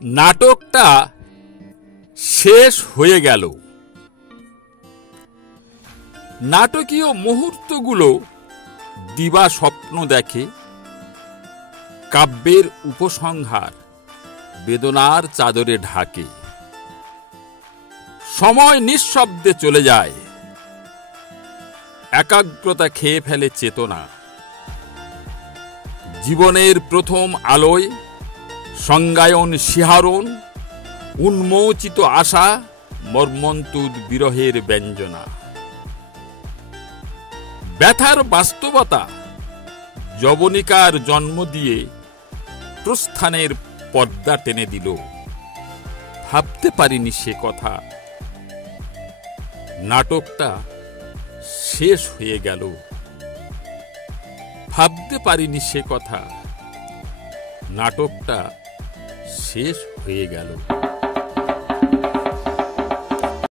নাটকটা শেষ হয়ে গেল। নাটকীয় মুহূর্তগুলো দিবা স্বপ্ন দেখে, কাব্যের উপসংহার বেদনার চাদরে ঢাকে। সময় নিঃশব্দে চলে যায়, একাগ্রতা খেয়ে ফেলে চেতনা। জীবনের প্রথম আলোয় সংজ্ঞায়ন শিহারণ, উন্মোচিত আশা, মর্মন্তুদ বিরহের ব্যঞ্জনা। ব্যথার বাস্তবতা যবনিকার জন্ম দিয়ে প্রস্থানের পর্দা টেনে দিল। ভাবতে পারিনি সে কথা, নাটকটা শেষ হয়ে গেল। ভাবতে পারিনি সে কথা, নাটকটা শেষ হয়ে গেল।